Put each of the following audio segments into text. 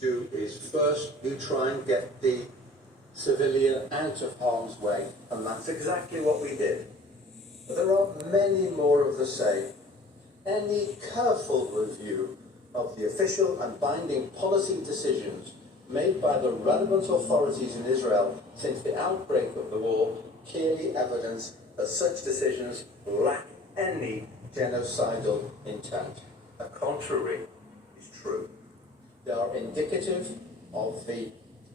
do is first you try and get the civilian out of harm's way, and that's exactly what we did. But there are many more of the same. Any careful review of the official and binding policy decisions made by the relevant authorities in Israel since the outbreak of the war clearly evidence that such decisions lack any genocidal intent. The contrary is true. They are indicative of the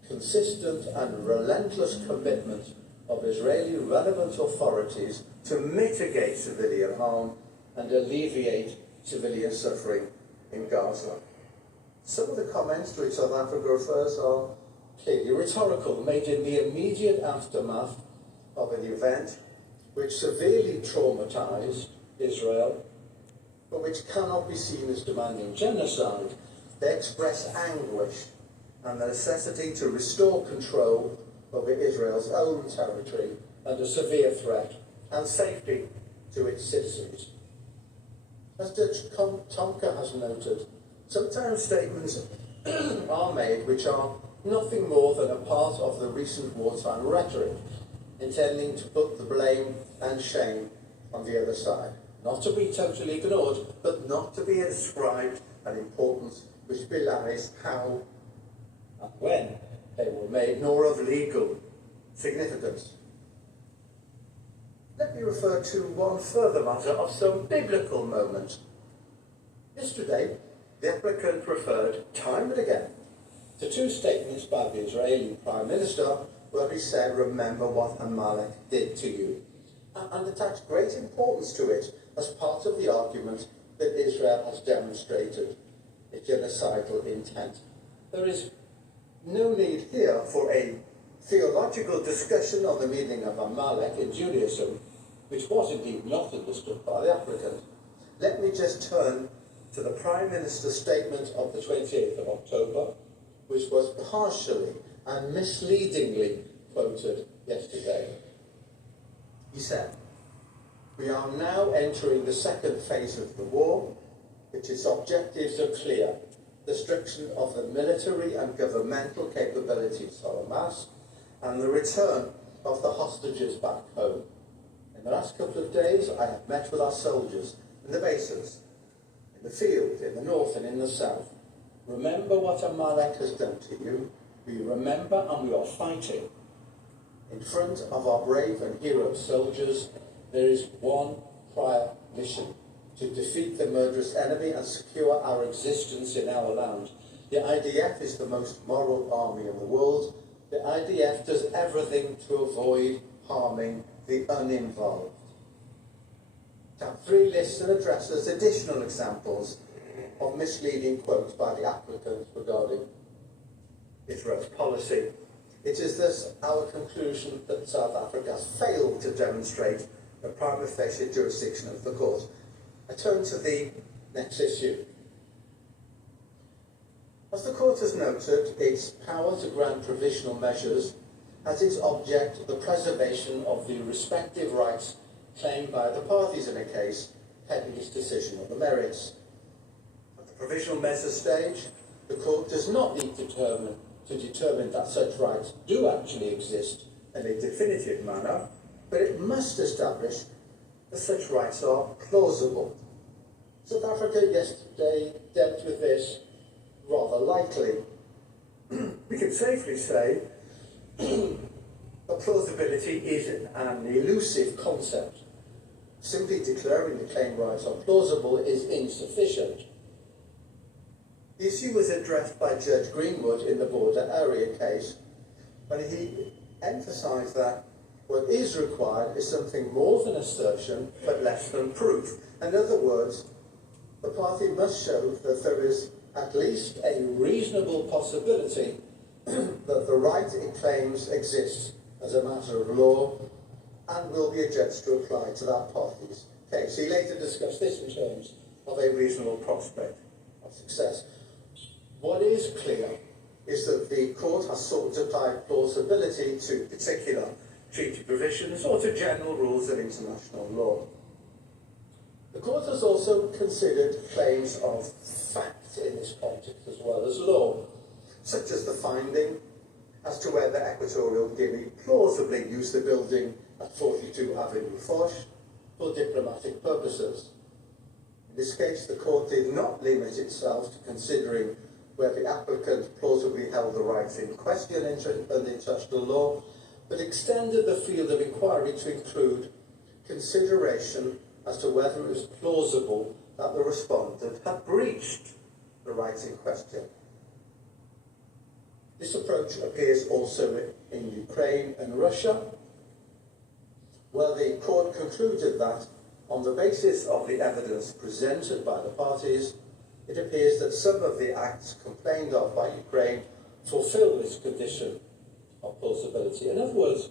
consistent and relentless commitment of Israeli relevant authorities to mitigate civilian harm and alleviate civilian suffering in Gaza. Some of the comments to which South Africa refers are clearly rhetorical, made in the immediate aftermath of an event which severely traumatized Israel, but which cannot be seen as demanding genocide. They express anguish and the necessity to restore control over Israel's own territory under severe threat and safety to its citizens. As Judge Tomka has noted, sometimes statements are made which are nothing more than a part of the recent wartime rhetoric, intending to put the blame and shame on the other side. Not to be totally ignored, but not to be ascribed an importance which belies how and when they were made, nor of legal significance. Let me refer to one further matter of some biblical moment. Yesterday, the applicant referred time and again to two statements by the Israeli Prime Minister where he said, "Remember what Amalek did to you," and attached great importance to it as part of the argument that Israel has demonstrated a genocidal intent. There is no need here for a theological discussion on the meaning of Amalek in Judaism, which was indeed not understood by the applicant. Let me just turn to the Prime Minister's statement of the 28th of October, which was partially and misleadingly quoted yesterday. He said, "We are now entering the second phase of the war, which its objectives are clear: destruction of the military and governmental capabilities of Hamas, and the return of the hostages back home. In the last couple of days, I have met with our soldiers in the bases, in the field, in the north and in the south. Remember what Amalek has done to you. We remember and we are fighting. In front of our brave and hero soldiers, there is one prior mission: to defeat the murderous enemy and secure our existence in our land. The IDF is the most moral army in the world. The IDF does everything to avoid harming the uninvolved." Tab 3 lists and addresses additional examples of misleading quotes by the applicant regarding Israel's policy. It is thus our conclusion that South Africa has failed to demonstrate the prima facie jurisdiction of the court. I turn to the next issue. As the court has noted, its power to grant provisional measures has its object the preservation of the respective rights claimed by the parties in a case pending its decision on the merits. At the provisional measures stage, the court does not need to determine that such rights do actually exist in a definitive manner, but it must establish that such rights are plausible. South Africa yesterday dealt with this rather lightly. We can safely say that plausibility is an elusive concept. Simply declaring the claim rights are plausible is insufficient. The issue was addressed by Judge Greenwood in the border area case, when he emphasised that what is required is something more than assertion, but less than proof. In other words, the party must show that there is at least a reasonable possibility that the right it claims exists as a matter of law and will be adjudged to apply to that party's case. He later discussed this in terms of a reasonable prospect of success. What is clear is that the court has sought to apply plausibility to particular treaty provisions or to general rules of international law. The court has also considered claims of fact in this context as well as law. such as the finding as to whether Equatorial Guinea plausibly used the building at 42 Avenue Foch for diplomatic purposes. In this case, the court did not limit itself to considering where the applicant plausibly held the rights in question under international law, but extended the field of inquiry to include consideration as to whether it was plausible that the respondent had breached the rights in question. This approach appears also in Ukraine and Russia, where the court concluded that, on the basis of the evidence presented by the parties, it appears that some of the acts complained of by Ukraine fulfill this condition of plausibility. In other words,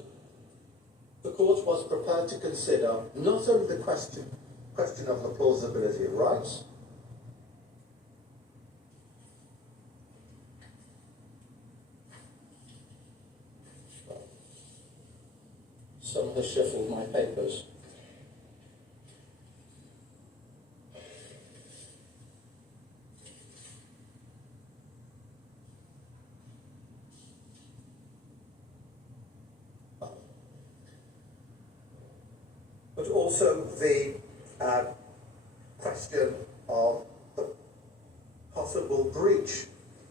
the court was prepared to consider not only the question of the plausibility of rights, someone has shuffled my papers. But also the question of the possible breach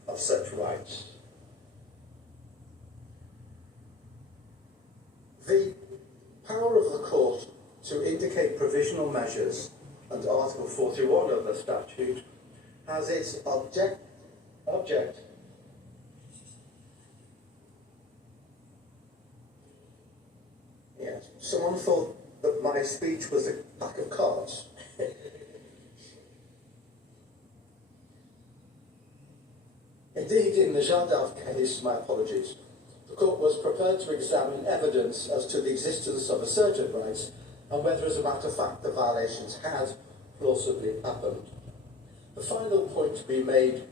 of such rights. The power of the court to indicate provisional measures under Article 41 of the statute has its object. Yes, someone thought that my speech was a pack of cards. Indeed, in the Jardin case, my apologies, the court was prepared to examine evidence as to the existence of asserted rights and whether, as a matter of fact, the violations had plausibly happened. The final point to be made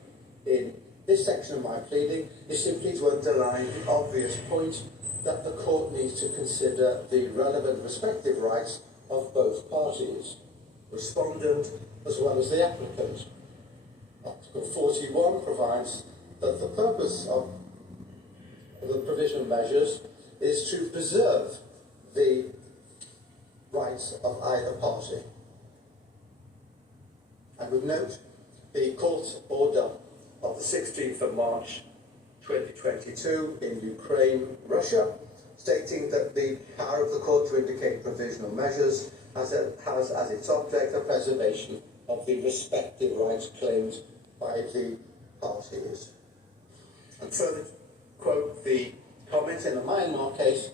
in this section of my pleading is simply to underline the obvious point that the court needs to consider the relevant respective rights of both parties, respondent as well as the applicant. Article 41 provides that the purpose of the provisional measures is to preserve the rights of either party. I would note the court order of the 16th of March 2022 in Ukraine, Russia, stating that the power of the court to indicate provisional measures has as its object the preservation of the respective rights claimed by the parties. And further quote the comment in the Myanmar case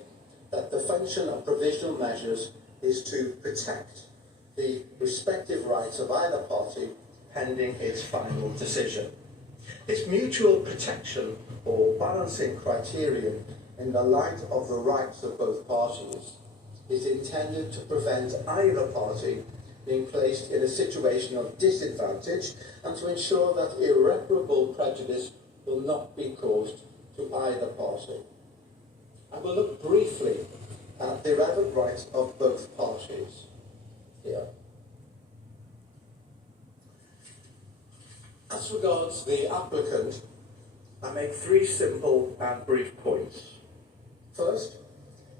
that the function of provisional measures is to protect the respective rights of either party pending its final decision. This mutual protection or balancing criterion in the light of the rights of both parties is intended to prevent either party being placed in a situation of disadvantage and to ensure that irreparable prejudice will not be caused to either party. I will look briefly at the relevant rights of both parties here. As regards the applicant, I make three simple and brief points. First,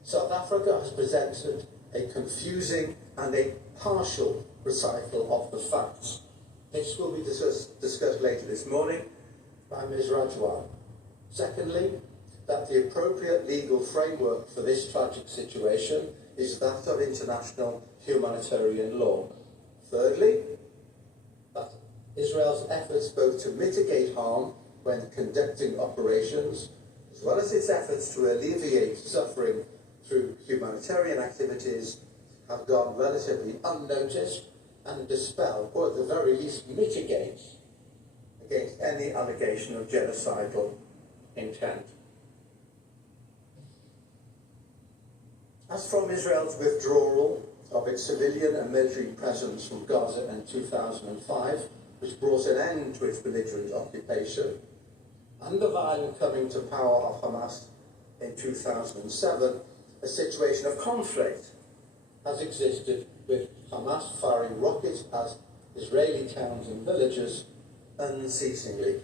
South Africa has presented a confusing and a partial recital of the facts. This will be discussed later this morning by Ms. Rajwan. Secondly, that the appropriate legal framework for this tragic situation is that of international humanitarian law. Thirdly, that Israel's efforts both to mitigate harm when conducting operations, as well as its efforts to alleviate suffering through humanitarian activities, have gone relatively unnoticed and dispel, or at the very least mitigate, against any allegation of genocidal intent. As from Israel's withdrawal of its civilian and military presence from Gaza in 2005, which brought an end to its belligerent occupation, and the violent coming to power of Hamas in 2007, a situation of conflict has existed, with Hamas firing rockets at Israeli towns and villages unceasingly.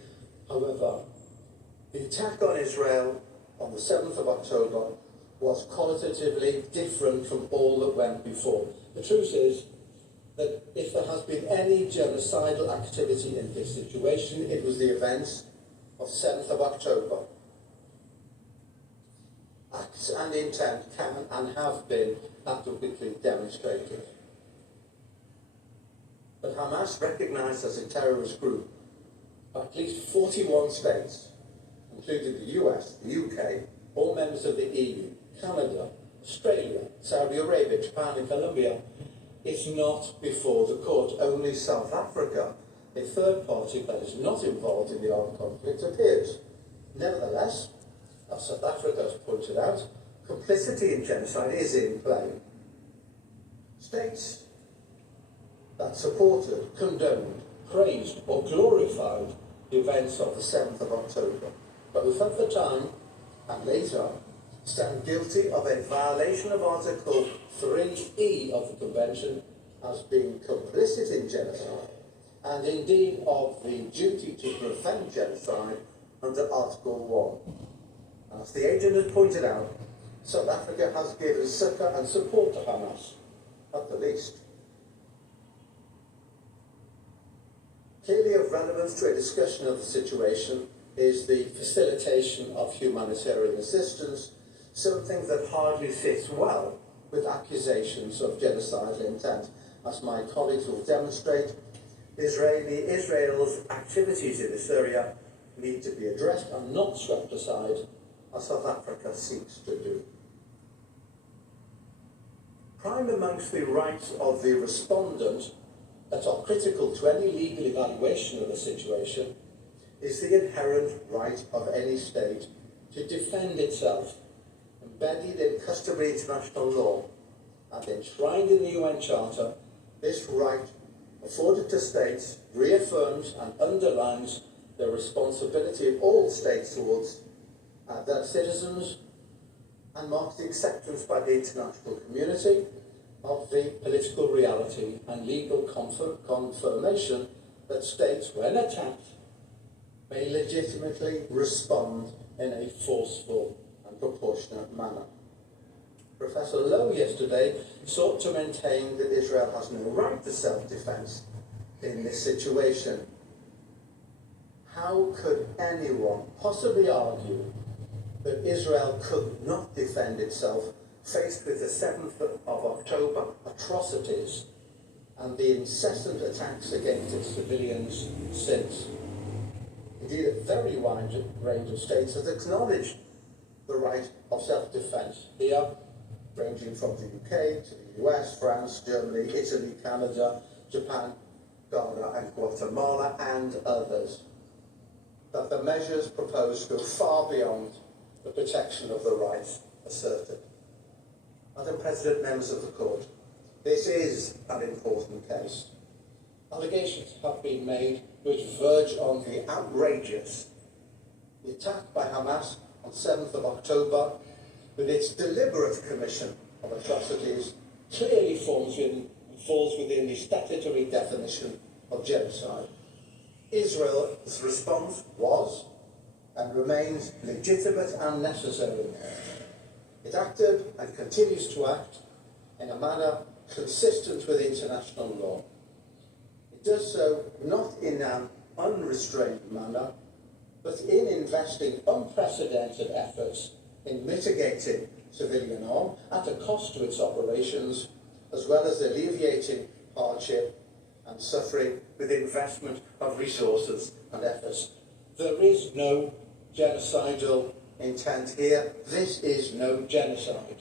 However, The attack on Israel on the 7th of October was qualitatively different from all that went before. The truth is that if there has been any genocidal activity in this situation, it was the events of 7th of October. Acts and intent can and have been adequately demonstrated. But Hamas, recognised as a terrorist group, at least 41 states, including the US, the UK, all members of the EU, Canada, Australia, Saudi Arabia, Japan and Colombia, is not before the court. Only South Africa, a third party that is not involved in the armed conflict, appears. Nevertheless, as South Africa has pointed out, complicity in genocide is in play. States that supported, condoned, praised or glorified the events of the 7th of October, both at the time and later, stand guilty of a violation of Article 3E of the Convention as being complicit in genocide, and indeed of the duty to prevent genocide under Article 1. As the agent has pointed out, South Africa has given succour and support to Hamas, at the least. Clearly of relevance to a discussion of the situation is the facilitation of humanitarian assistance, something that hardly fits well with accusations of genocidal intent. As my colleagues will demonstrate, Israel's activities in this area need to be addressed and not swept aside, as South Africa seeks to do. Prime amongst the rights of the respondent that are critical to any legal evaluation of the situation is the inherent right of any state to defend itself, embedded in customary international law and enshrined in the UN Charter. This right, afforded to states, reaffirms and underlines the responsibility of all states towards their citizens and marks the acceptance by the international community of the political reality and legal confirmation that states, when attacked, may legitimately respond in a forceful and proportionate manner. Professor Lowe yesterday sought to maintain that Israel has no right to self-defense in this situation. How could anyone possibly argue that Israel could not defend itself faced with the 7th of October atrocities and the incessant attacks against its civilians since? Indeed, a very wide range of states has acknowledged the right of self-defense here, ranging from the UK to the US, France, Germany, Italy, Canada, Japan, Ghana and Guatemala and others. That the measures proposed go far beyond the protection of the rights asserted. Madam President, members of the court, this is an important case. Allegations have been made which verge on the outrageous. The attack by Hamas on 7th of October, with its deliberate commission of atrocities, clearly falls within the statutory definition of genocide. Israel's response was and remains legitimate and necessary. It acted and continues to act in a manner consistent with international law. It does so not in an unrestrained manner, but in investing unprecedented efforts in mitigating civilian harm at a cost to its operations, as well as alleviating hardship and suffering with investment of resources and efforts. There is no genocidal intent here. This is no genocide.